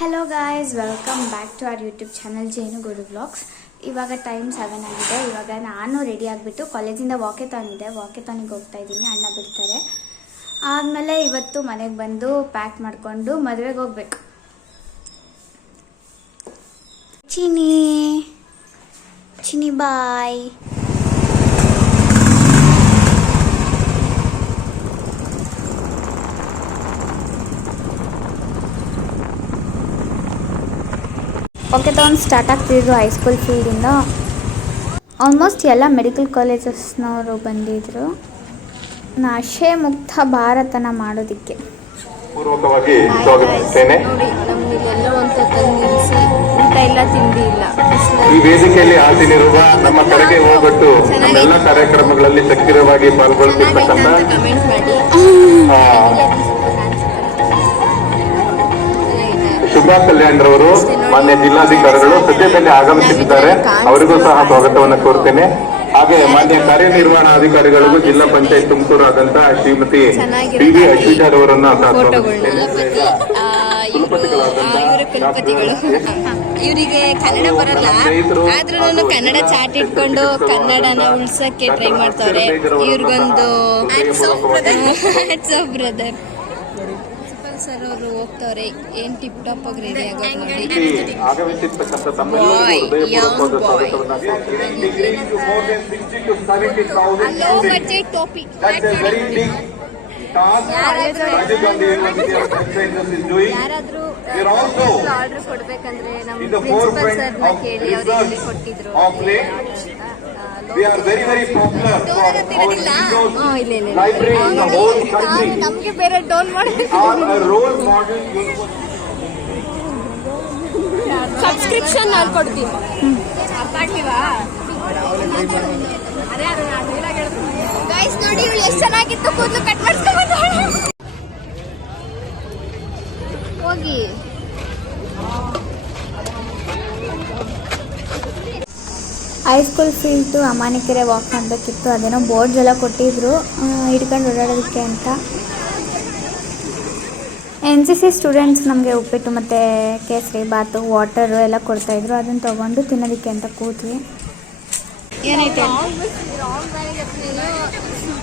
Hello guys, welcome back to our YouTube channel Jenu Guru vlogs. ಇವಾಗ time 7 ಆಗಿದೆ. ಇವಾಗ ನಾನು ರೆಡಿ ಆಗಿಬಿಟ್ಟು ಕಾಲೇಜಿಂದ ವಾಕೆಥಾನಿಗೆ ಹೋಗ್ತಾ ಇದ್ದೀನಿ. ಅಣ್ಣ ಬಿಡ್ತಾರೆ. ಆದಮೇಲೆ ಇವತ್ತು ಮನೆಗೆ ಬಂದು ಪ್ಯಾಕ್ ಮಾಡಿಕೊಂಡು ಮದುವೆಗೆ ಹೋಗ್ಬೇಕು. ಚಿನಿ ಬಾಯ್. ವಾಕೆಥಾನ್ ಸ್ಟಾರ್ಟ್ ಆಗ್ತಿದ್ದು ಹೈಸ್ಕೂಲ್ ಫೀಲ್ಡಿಂದ. ಆಲ್ಮೋಸ್ಟ್ ಎಲ್ಲ ಮೆಡಿಕಲ್ ಕಾಲೇಜಸ್ನವರು ಬಂದಿದ್ದರು ನಶೆ ಮುಕ್ತ ಭಾರತನ ಮಾಡೋದಕ್ಕೆ. ಪೂರ್ವಕವಾಗಿ ಸ್ವಾಗತಿಸುತ್ತೇನೆ. ಈ ವೇದಿಕೆಯಲ್ಲಿ ಹಾಜರಿರುವ ನಮ್ಮ ಕಡೆಗೆ ಹೋಗ್ಬಿಟ್ಟು ನಮ್ಮೆಲ್ಲ ಕಾರ್ಯಕ್ರಮಗಳಲ್ಲಿ ಸಕ್ರಿಯವಾಗಿ ಪಾಲ್ಗೊಳ್ತಿರ್ತಕ್ಕಂಥ ಶುಭಾ ಕಲ್ಯಾಣ್ರವರು, ಮಾನ್ಯ ಜಿಲ್ಲಾಧಿಕಾರಿಗಳು ಸದ್ಯದಲ್ಲಿ ಆಗಮಿಸುತ್ತಿದ್ದಾರೆ. ಅವರಿಗೂ ಸಹ ಸ್ವಾಗತವನ್ನು ಕೋರ್ತೇನೆ. ಹಾಗೆ ಮಾನ್ಯ ಕಾರ್ಯನಿರ್ವಹಣಾಧಿಕಾರಿಗಳಿಗೂ ಜಿಲ್ಲಾ ಪಂಚಾಯತ್ ತುಮಕೂರು ಆದಂತಹ ಶ್ರೀಮತಿ ಡಿ ಅಶ್ವಿತಾರವರನ್ನ ಇವರಿಗೆ ಕನ್ನಡ ಬರಲ್ಲ, ಆದ್ರೂ ಕನ್ನಡ ಚಾಟ್ ಇಟ್ಕೊಂಡು ಕನ್ನಡನ ಉಳ್ಸಕ್ಕೆ ಟ್ರೈ ಮಾಡ್ತಾರೆ. ಇವ್ರಿಗೊಂದು ಬ್ರದರ್ ಸರ್ ಅವರು ಹೋಗ್ತವ್ರೆ. ಏನ್ ಟಿಪ್ ಟಾಪ್ ಆಗಿ ರೆಡಿ ಆಗೋದು ನೋಡಿ. ಯಾರಾದ್ರೂ ಆರ್ಡರ್ ಕೊಡ್ಬೇಕಂದ್ರೆ ನಮ್ಮ ಪ್ರಿನ್ಸಿಪಲ್ ಸರ್ನ ಕೇಳಿ ಅವ್ರು ಹೇಳಿ ಕೊಟ್ಟಿದ್ರು. We are very popular for our library in the whole country. ನಮಗೆ ಬೇರೆ ಡೌನ್ ಮಾಡಿ a role model. ಸಬ್ಸ್ಕ್ರಿಪ್ಷನ್ ನಾನು ಕೊಡ್ತೀನಿ. ಅರ್ಥ ಆಗ್ಲಿವಾ? ಗೈಸ್ ನೋಡಿ, ಇವಳು ಎಷ್ಟು ಚೆನ್ನಾಗಿತ್ತು, ಕೂದಲು ಕಟ್ ಮಾಡಿಸ್ಕೊಂಡು ಹೋಗಿ. High school field to Amanikere walk ಮಾಡಬೇಕಿತ್ತು. ಅದೇನೋ ಬೋರ್ಡ್ಸ್ ಎಲ್ಲ ಕೊಟ್ಟಿದ್ರು ಹಿಡ್ಕೊಂಡು ಓಡಾಡೋದಕ್ಕೆ ಅಂತ. NCC ಸ್ಟೂಡೆಂಟ್ಸ್ ನಮಗೆ ಉಪ್ಪಿಟ್ಟು ಮತ್ತು ಕೇಸರಿ ಬಾತು, ವಾಟರು ಎಲ್ಲ ಕೊಡ್ತಾಯಿದ್ರು. ಅದನ್ನು ತೊಗೊಂಡು ತಿನ್ನೋದಕ್ಕೆ ಅಂತ ಕೂತ್ವಿ. ಏನೈತೆ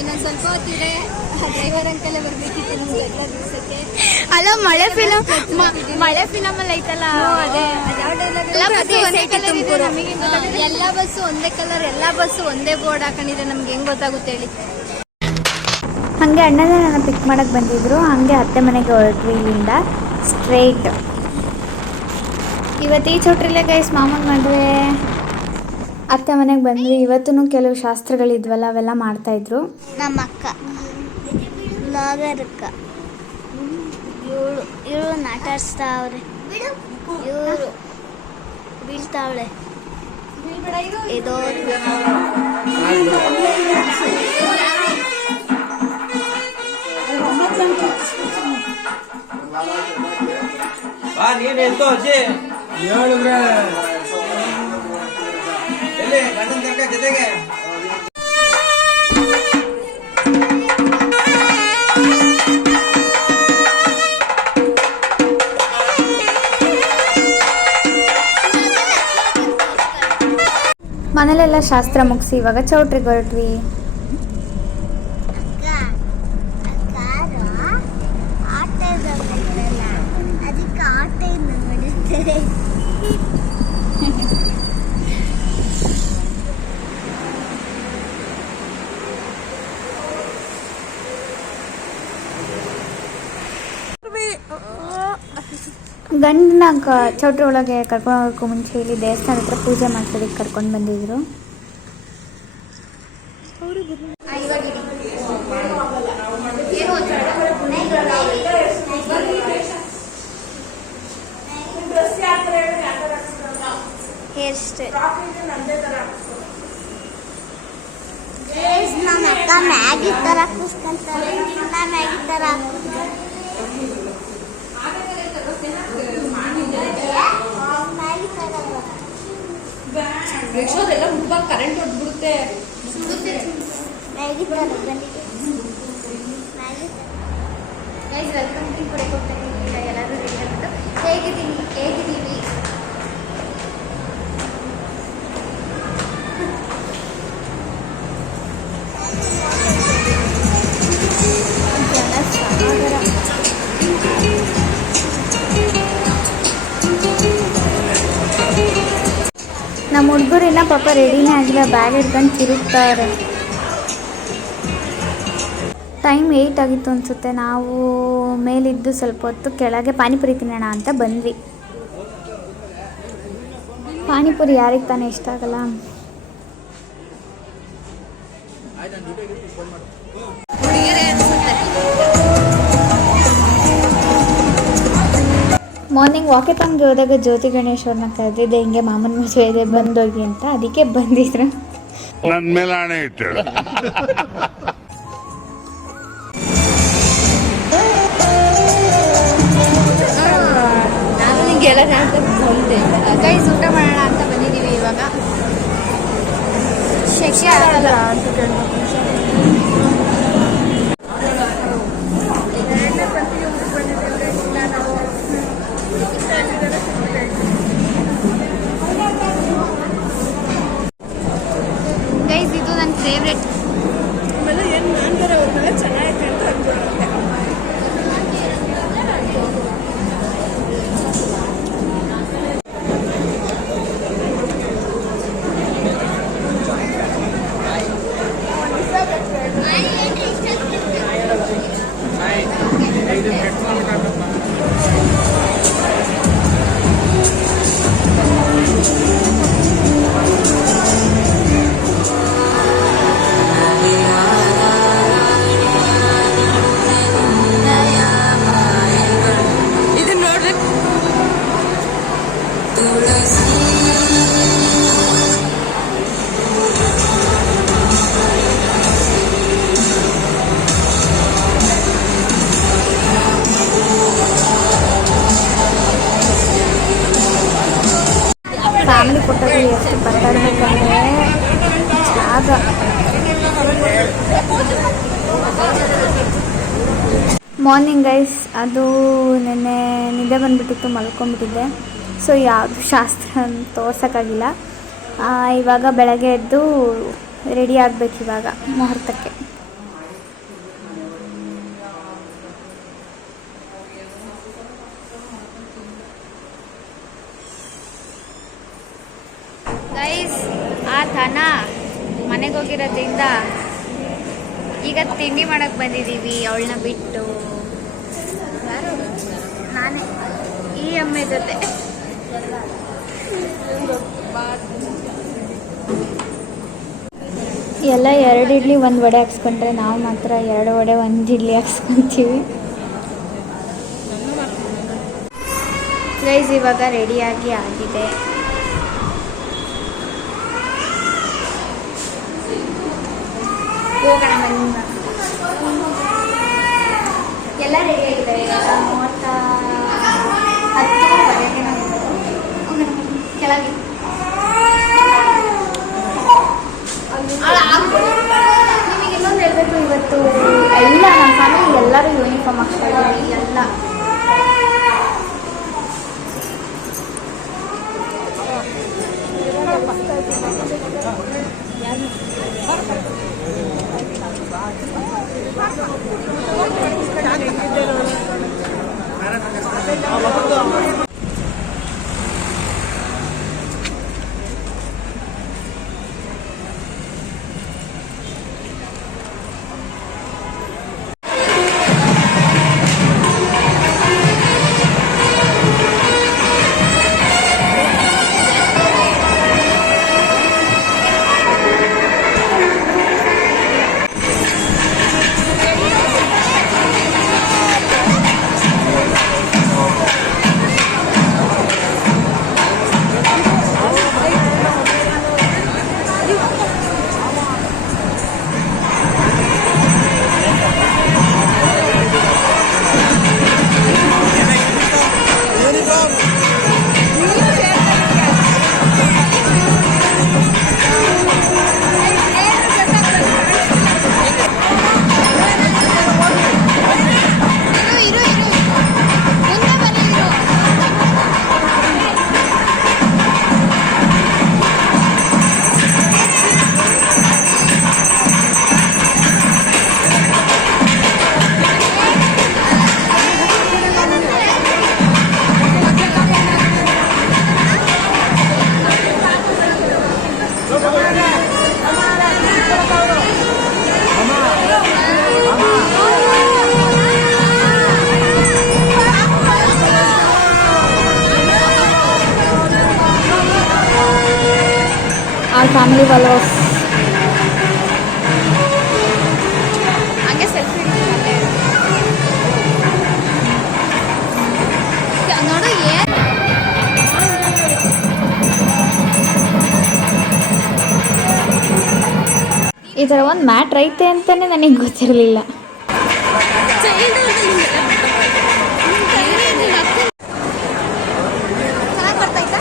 ಇನ್ನೊಂದು ಸ್ವಲ್ಪ ಹೊತ್ತಿದೆ. ಡ್ರೈವರ್ ಅಂಕಲೇ ಬರ್ಬೇಕಿತ್ತು ನಮ್ಗೆ ಎಲ್ಲ ದಿವಸಕ್ಕೆ. ಅಲ್ಲ, ಮಳೆ ಫಿಲಮಲ್ಲಿ ಐತಲ್ಲ, ಎಲ್ಲ ಬಸ್ಸು ಒಂದೇ ಕಲರ್, ಎಲ್ಲ ಬಸ್ಸು ಒಂದೇ ಬೋರ್ಡ್ ಹಾಕೊಂಡಿದ್ರೆ ನಮ್ಗೆ ಹೆಂಗ್ ಗೊತ್ತಾಗುತ್ತೆ ಹೇಳಿ. ಹಾಗೆ ಅಣ್ಣನೇ ನನ್ನ ಪಿಕ್ ಮಾಡೋಕ್ಕೆ ಬಂದಿದ್ರು. ಹಾಗೆ ಅತ್ತೆ ಮನೆಗೆ ಹೊರಟ್ವಿ ಇಲ್ಲಿಂದ ಸ್ಟ್ರೈಟ್. ಇವತ್ತು ಈ ಚೌಟ್ರಿಲೇ ಗೈಸ್ ಮಾಮನ ಮದುವೆ. ಅತ್ತೆ ಮನೆಗೆ ಬಂದ್ವಿ. ಇವತ್ತೂ ಕೆಲವು ಶಾಸ್ತ್ರಗಳಿದ್ವಲ್ಲ, ಅವೆಲ್ಲ ಮಾಡ್ತಾಯಿದ್ರು. ನಮ್ಮ ಅಕ್ಕ ಬ್ಲಾಗರ್ ಅಕ್ಕ, ಇವಳು ನಟಿಸ್ತಾವ್ರೆ, ಇವರು ಬೀಳ್ತಾವಳೆ. ಇದು ಜೊತೆಗೆ ಮನೇಲೆಲ್ಲ ಶಾಸ್ತ್ರ ಮುಗಿಸಿ ಇವಾಗ ಚೌಟ್ರಿಗೆ ಹೊರಟ್ವಿ. ಅದಕ್ಕೆ ಆಟ ನೋಡುತ್ತೇವೆ. ಗಂಡನ ಚೌಟ್ರಿ ಒಳಗೆ ಕರ್ಕೊಂಡು ಹೋಗೋಕ್ಕೂ ಮುಂಚೆ ಇಲ್ಲಿ ದೇವಸ್ಥಾನ ಹತ್ರ ಪೂಜೆ ಮಾಡ್ಸೋದಕ್ಕೆ ಕರ್ಕೊಂಡು ಬಂದಿದ್ರು. ಹೇರ್ ಸ್ಟೈಲ್ ನಮ್ಮ ಅಕ್ಕ ಮ್ಯಾಗಿ ಥರ ಕೂಸ್ಕೊಂತಾರೆ. ಮ್ಯಾಗಿ ಥರ ಕರೆಂಟ್ ಹೊಡ್ಬಿಡುತ್ತೆ. ಮ್ಯಾಗಿ ಥರ ಬಂದಿದೆ. ಗೈಸ್ ವೆಲ್ಕಮ್ ಟು ಕೊಡಕ್ಕೆ ಹೋಗ್ತಾ ಇದ್ದೀನಿ. ಎಲ್ಲರೂ ರೆಡಿ ಆಗಿದ್ದು ಹೇಗಿದ್ದೀನಿ ನಮ್ಮ ಹುಡುಗರಿನ ಪಾಪ ರೆಡಿನೇ ಆಗಿಲ್ಲ, ಬ್ಯಾಗ್ ಹಿಡ್ಕೊಂಡು ತಿರುಗ್ತಾರೆ. ಟೈಮ್ 8 ಆಗಿತ್ತು ಅನಿಸುತ್ತೆ. ನಾವು ಮೇಲಿದ್ದು ಸ್ವಲ್ಪ ಹೊತ್ತು ಕೆಳಗೆ ಪಾನಿಪುರಿ ತಿನ್ನೋಣ ಅಂತ ಬಂದ್ವಿ. ಪಾನಿಪುರಿ ಯಾರಿಗೆ ತಾನೇ ಇಷ್ಟ ಆಗಲ್ಲ. ಮಾರ್ನಿಂಗ್ ವಾಕೆಥಾನ್ಗೆ ಹೋದಾಗ ಜ್ಯೋತಿ ಗಣೇಶ್ ಅವ್ರನ್ನ ಕರೆದಿದ್ದೆ, ಹಿಂಗೆ ಮಾಮನ ಮದುವೆ ಇದೆ ಬಂದೋಗಿ ಅಂತ. ಅದಕ್ಕೆ ಬಂದಿದ್ರು. ನನ್ನ ಮೇಲೆ ಆಣೆ ಇಟ್ಟು ನಾನು ನಿಂಗೆ ಹೇಳೋಣ ಅಂತ ಬಂದೆ. ಗೈಸ್ ಊಟ ಮಾಡೋಣ ಅಂತ ಬಂದಿದ್ದೀವಿ. ಇವಾಗ ಶೆಕೆ ಆಗಲ್ಲ ಅಂತ ಕೇಳ್ಬೇಕು. ಗೈಸ್ ಇದು ನನ್ನ ಫೇವ್ರೆಟ್. ಏನು ಮಾಡ್ತಾರೆ ಅವ್ರನ್ನೆಲ್ಲ ಚೆನ್ನಾಗೈತೆ ಅಂತ ಅನ್ಕೊಳ್ಳುತ್ತೆ. ಫ್ಯಾಮಿಲಿ ಫೋಟೋಗೆ ಎಷ್ಟು ಪತ್ತಾಡಬೇಕಂದ್ರೆ ಜಾಗ. ಮಾರ್ನಿಂಗ್ ಗೈಸ್, ಅದು ನೆನ್ನೆ ನಿದ್ದೆ ಬಂದುಬಿಟ್ಟಿತ್ತು, ಮಲ್ಕೊಂಡ್ಬಿಟ್ಟಿದ್ದೆ. ಸೊ ಯಾವುದು ಶಾಸ್ತ್ರ ಅಂತ ತೋರ್ಸೋಕ್ಕಾಗಿಲ್ಲ. ಇವಾಗ ಬೆಳಗ್ಗೆ ಎದ್ದು ರೆಡಿ ಆಗಬೇಕು ಇವಾಗ ಮುಹೂರ್ತಕ್ಕೆ. ಗೈಸ್, ಆ ತನ ಮನೆಗೆ ಹೋಗಿರೋದ್ರಿಂದ ಈಗ ತಿಂಡಿ ಮಾಡಕ್ಕೆ ಬಂದಿದ್ದೀವಿ ಅವಳನ್ನ ಬಿಟ್ಟು. ನಾನೇ ಈ ಅಮ್ಮೆ ಜೊತೆ. ಎಲ್ಲ 2 ಇಡ್ಲಿ 1 ವಡೆ ಹಾಕ್ಸ್ಕೊಂಡ್ರೆ ನಾವು ಮಾತ್ರ 2 ವಡೆ 1 ಇಡ್ಲಿ ಹಾಕ್ಸ್ಕೊತೀವಿ. ಗೈಸ್ ಇವಾಗ ರೆಡಿಯಾಗಿ ಆಗಿದೆ. ಹೋಗೋಣ ಬನ್ನಿ. ಎಲ್ಲ ರೆಡಿ ಆಗಿದ್ದಾರೆ. 10:30 ಕೆಳಗೆ ನಿಮಗೆ ಇನ್ನೊಂದು ಹೇಳಬೇಕು. ಇವತ್ತು ಎಲ್ಲ ನಮ್ಮ ಫ್ಯಾಮಿಲಿ ಎಲ್ಲರೂ ಯೂನಿಫಾರ್ಮ್ ಹಾಕ್ತಾ ಇದ್ದೀವಿ. ಎಲ್ಲ ಫ್ಯಾಮಿಲಿ ಫಾಲೋವರ್ಸ್. ಹಂಗೆ ಸೆಲ್ಫಿ ನೋಡು ಏನ್ ಈ ಥರ ಒಂದು ಮ್ಯಾಟ್ರ್ ಐತೆ ಅಂತಲೇ ನನಗೆ ಗೊತ್ತಿರಲಿಲ್ಲ. ಚೆನ್ನಾಗಿ ಬರ್ತಾಯ್ತಾ?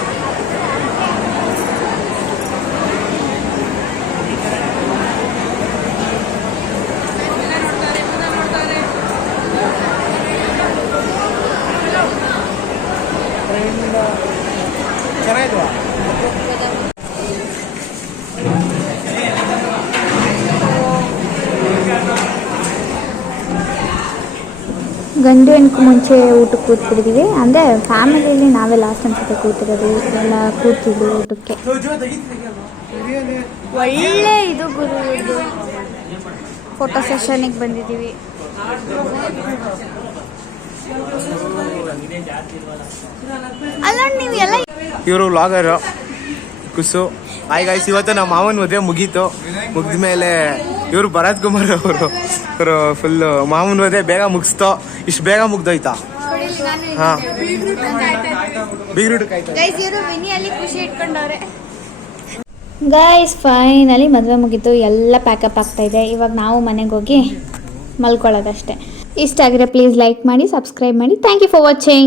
ಗಂಡು ಹೆಣ್ಕು ಮುಂಚೆ ಊಟಕ್ಕೆ ಕೂತ್ಬಿಟ್ಟಿದ್ದೀವಿ. ಅಂದರೆ ಫ್ಯಾಮಿಲಿಯಲ್ಲಿ ನಾವೇ ಲಾಸ್ಟ್ ಅನ್ಸುತ್ತೆ ಕೂತಿರೋದು. ಎಲ್ಲ ಕೂತಿದ್ವಿ ಊಟಕ್ಕೆ. ಒಳ್ಳೆ ಇದು ಗುರು ಇದು ಫೋಟೋ ಸೆಷನಿಗೆ ಬಂದಿದ್ದೀವಿ. ಅಲ್ಲ ನೀವು ಎಲ್ಲ ಇವರು ವ್ಲಾಗರ್ ಕುಸು. ಹಾಯ್ ಗೈಸ್, ಇವತ್ತು ನಮ್ಮ ಮಾವನ ಮದುವೆ ಮುಗೀತು. ಮುಗಿದ್ಮೇಲೆ ಇವರು ಭರತ್ ಕುಮಾರ್ ಅವರು ಫುಲ್ ಮಾವನ ಮದುವೆ ಬೇಗ ಮುಗಿಸ್ತೋ. ಇಷ್ಟು ಬೇಗ ಮುಗ್ದೋಯ್ತಾ? ಹಾ, ಗೈಸ್ ಇವರು ಮಿನಿಯಲ್ಲಿ ಖುಷಿ ಇಟ್ಕೊಂಡವ್ರೆ. ಗೈಸ್ ಫೈನಲಿ ಮದುವೆ ಮುಗೀತು. ಎಲ್ಲ ಪ್ಯಾಕಪ್ ಆಗ್ತಾಯಿದೆ. ಇವಾಗ ನಾವು ಮನೆಗೆ ಹೋಗಿ ಮಲ್ಕೊಳ್ಳೋದಷ್ಟೇ. ಇಷ್ಟ ಆಗಿದ್ರೆ ಪ್ಲೀಸ್ ಲೈಕ್ ಮಾಡಿ, ಸಬ್ಸ್ಕ್ರೈಬ್ ಮಾಡಿ. Thank you for watching.